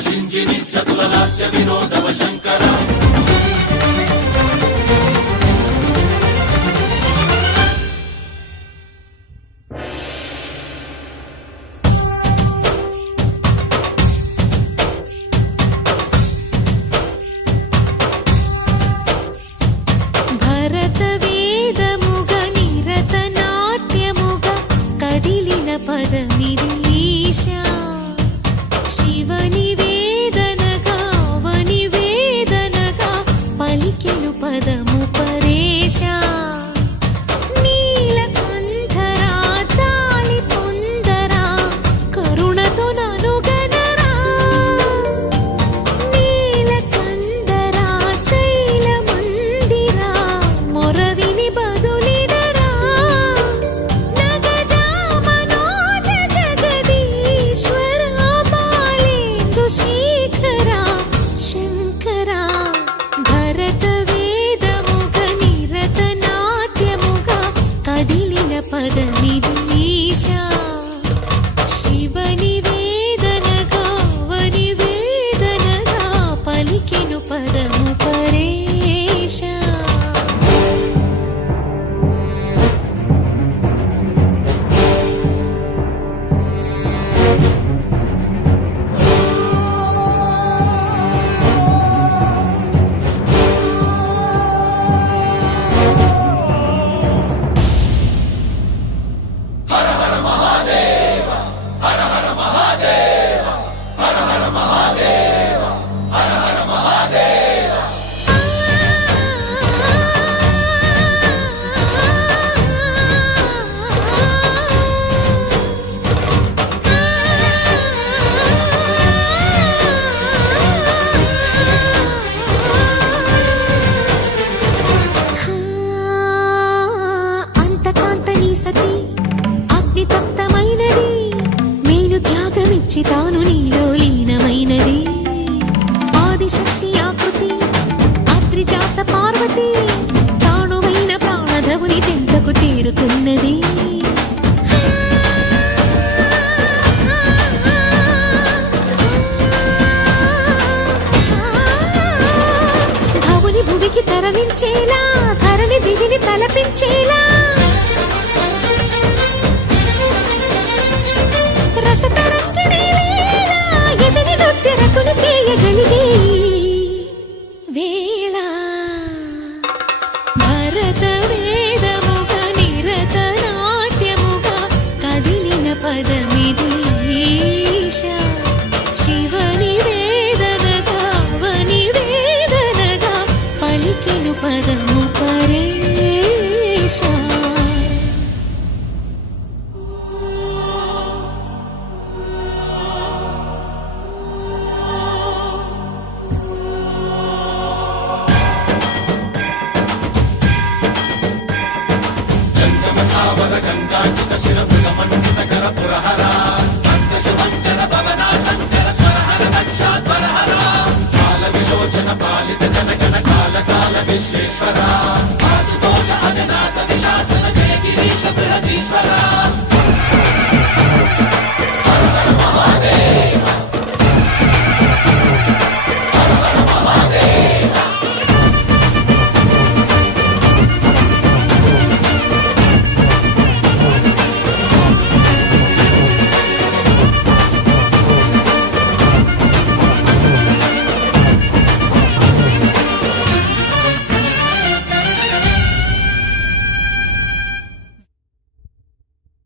शिञ्जिनि चतुललास्य विनोदव शङ्कर పదమిదీశా శివనివేదనగా అవనివేదనగా పలికెను పదము పరేశా నీలకంఠరా చాలి పొందరా కరుణతో ననుగనరా నీలకంఠరా శైలమందిరా మొరవిని బదులిడరా శేఖరా శంకరా భరత వేదముగ నిరత నాట్యముగా కదిలిన పదమిదీశా శివని వేదనగా వని వేదనగా పలికెను పదము పరేశా తాను నీలో లీనమైనది ఆదిశక్తి ఆకృతి అత్రిజాత పార్వతి తానువైన ప్రాణధవుని చెంతకు చేరుతున్నది భవుని భువికి తరలించేలా ధరణి దివిని తలపించేలా రకులు చేయగలిగే వేళ భరత వేదముగ నిరత నాట్యముగా కదిలిన పదమిదీశా శివని వేదనగా వని వేదనగా పలికెను పదము పరేశా गंगाचित शिरभृत मंडित कर पुरहरा